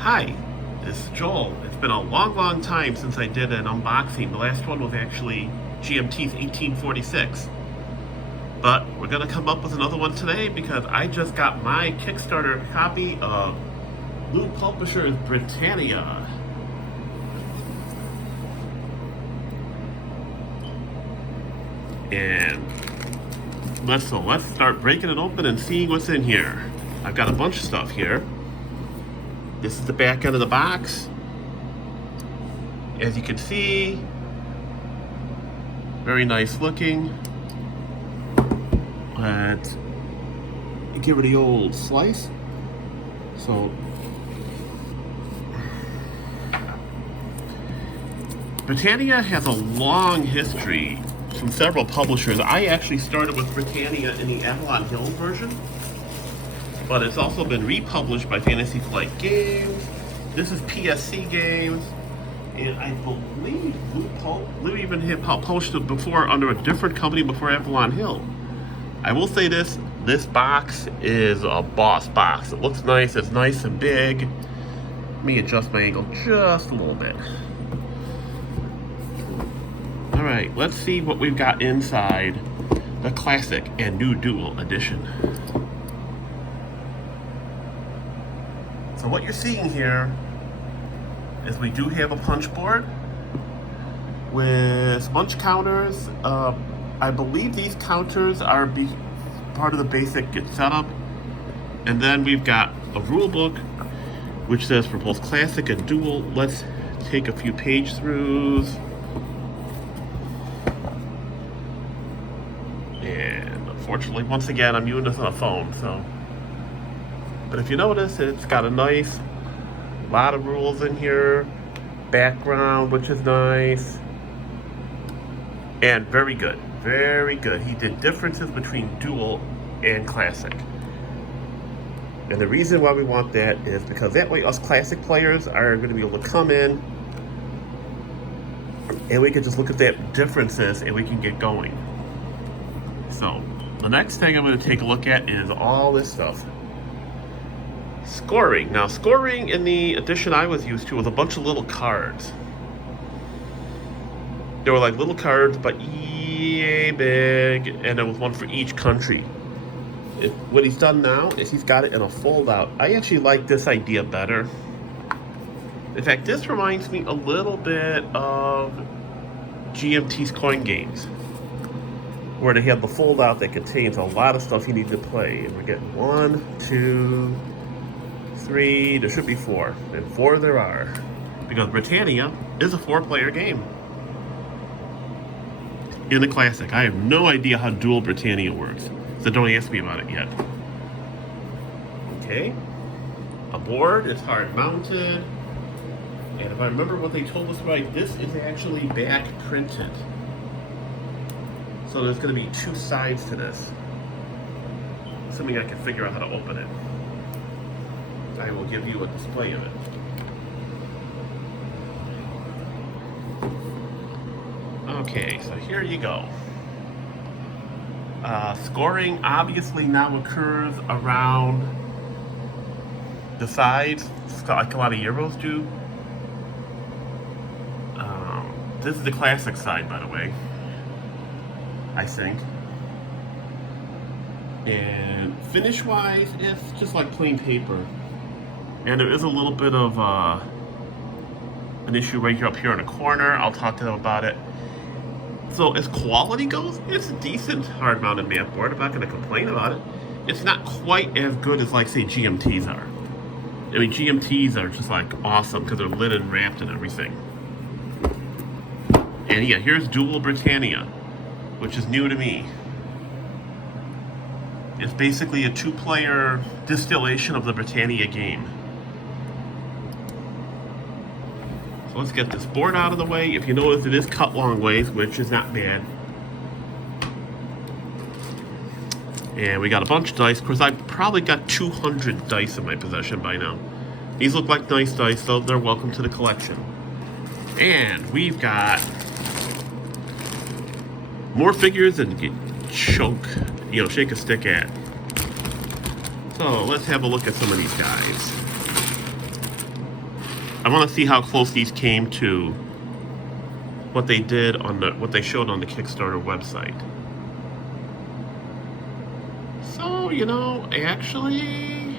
Hi, this is Joel. It's been a long time since I did an unboxing. The last one was actually GMT's 1846. But we're going to come up with another one today because I just got my Kickstarter copy of Lew Pulpisher's Britannia. And let's start breaking it open and seeing what's in here. I've got a bunch of stuff here. This is the back end of the box. As you can see, very nice looking. Let's give her the old slice. So, Britannia has a long history from several publishers. I actually started with Britannia in the Avalon Hill version, but it's also been republished by Fantasy Flight Games. This is PSC Games, and I believe Lew even had published it before under a different company before Avalon Hill. I will say this box is a boss box. It looks nice, it's nice and big. Let me adjust my angle just a little bit. Alright, let's see what we've got inside the Classic and New Duel Edition. So what you're seeing here is we do have a punch board with punch counters. I believe these counters are part of the basic setup. And then we've got a rule book which says for both Classic and Duel. Let's take a few page throughs. And unfortunately, once again, I'm using this on a phone, so. But if you notice, it's got a nice lot of rules in here. Background, which is nice. And very good. Very good. He did differences between Duel and Classic. And the reason why we want that is because that way us Classic players are going to be able to come in and we can just look at that differences and we can get going. So, the next thing I'm going to take a look at is all this stuff. Scoring. Now, scoring in the edition I was used to was a bunch of little cards. They were like little cards, but yay big, and there was one for each country. What he's done now is he's got it in a fold-out. I actually like this idea better. In fact, this reminds me a little bit of GMT's Coin Games, where they have the fold-out that contains a lot of stuff you need to play. And we're getting 1, 2, 3, there should be 4, and 4 there are, because Britannia is a 4-player game. In the Classic, I have no idea how Duel Britannia works, so don't ask me about it yet. Okay, a board is hard mounted, and if I remember what they told us right, this is actually back printed. So there's going to be 2 sides to this, assuming I can figure out how to open it. I will give you a display of it. Okay, so here you go. Scoring obviously now occurs around the sides, like a lot of Euros do. This is the Classic side, by the way, I think. And finish-wise, it's just like plain paper. And there is a little bit of an issue right here up here in the corner. I'll talk to them about it. So as quality goes, it's a decent hard-mounted math board. I'm not going to complain about it. It's not quite as good as, like, say, GMTs are. I mean, GMTs are just, like, awesome because they're linen wrapped and everything. And yeah, here's Duel Britannia, which is new to me. It's basically a 2-player distillation of the Britannia game. So let's get this board out of the way. If you notice, it is cut long ways, which is not bad. And we got a bunch of dice. Of course, I've probably got 200 dice in my possession by now. These look like nice dice, so they're welcome to the collection. And we've got more figures than you can shake a stick at. So let's have a look at some of these guys. I want to see how close these came to what they did on what they showed on the Kickstarter website. So, you know, actually,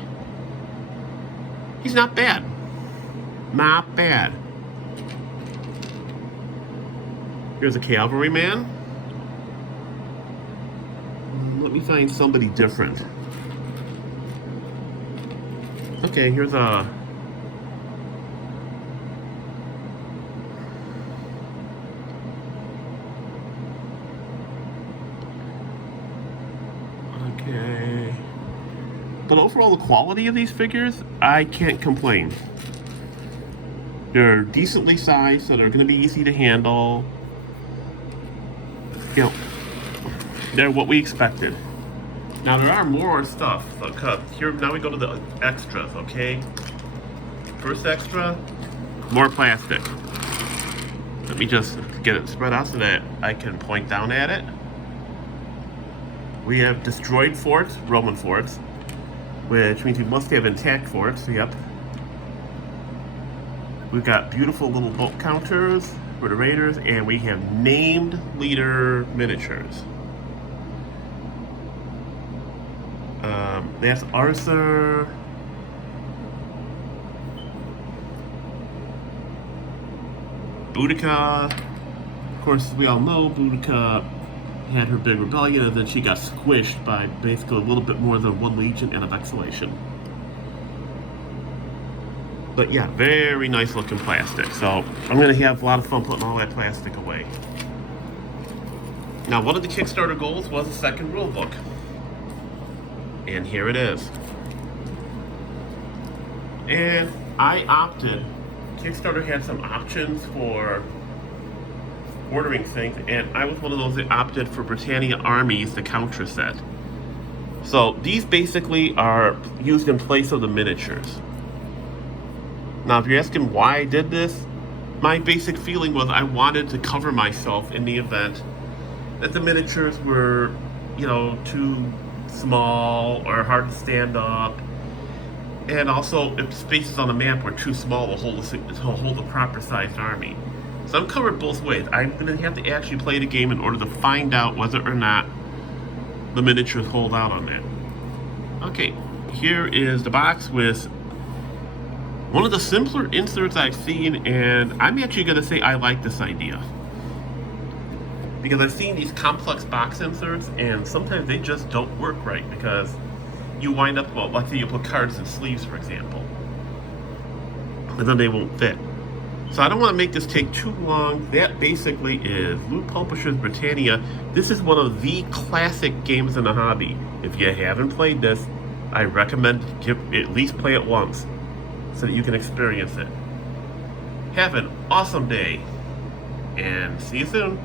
he's not bad. Not bad. Here's a cavalryman. Let me find somebody different. Okay, here's a... Okay. But overall, the quality of these figures, I can't complain. They're decently sized, so they're going to be easy to handle. You know, they're what we expected. Now there are more stuff. Here, now we go to the extras, okay? First extra, more plastic. Let me just get it spread out so that I can point down at it. We have destroyed forts, Roman forts, which means we must have intact forts, yep. We've got beautiful little boat counters for the raiders, and we have named leader miniatures. That's Arthur. Boudica. Of course, we all know Boudica had her big rebellion, and then she got squished by basically a little bit more than one legion and a vexillation. But yeah, very nice looking plastic. So I'm going to have a lot of fun putting all that plastic away. Now, one of the Kickstarter goals was a second rule book. And here it is. And I opted, Kickstarter had some options for ordering things, and I was one of those that opted for Britannia Armies, the counter set. So these basically are used in place of the miniatures. Now, if you're asking why I did this, my basic feeling was I wanted to cover myself in the event that the miniatures were, you know, too small or hard to stand up, and also if spaces on the map were too small to hold a proper sized army. So I'm covered both ways. I'm going to have to actually play the game in order to find out whether or not the miniatures hold out on that. Okay, here is the box with one of the simpler inserts I've seen, and I'm actually going to say I like this idea. Because I've seen these complex box inserts, and sometimes they just don't work right, because you wind up, well, let's say you put cards in sleeves, for example, and then they won't fit. So I don't want to make this take too long. That basically is Lew Pulpisher's Britannia. This is one of the classic games in the hobby. If you haven't played this, I recommend at least play it once so that you can experience it. Have an awesome day, and see you soon.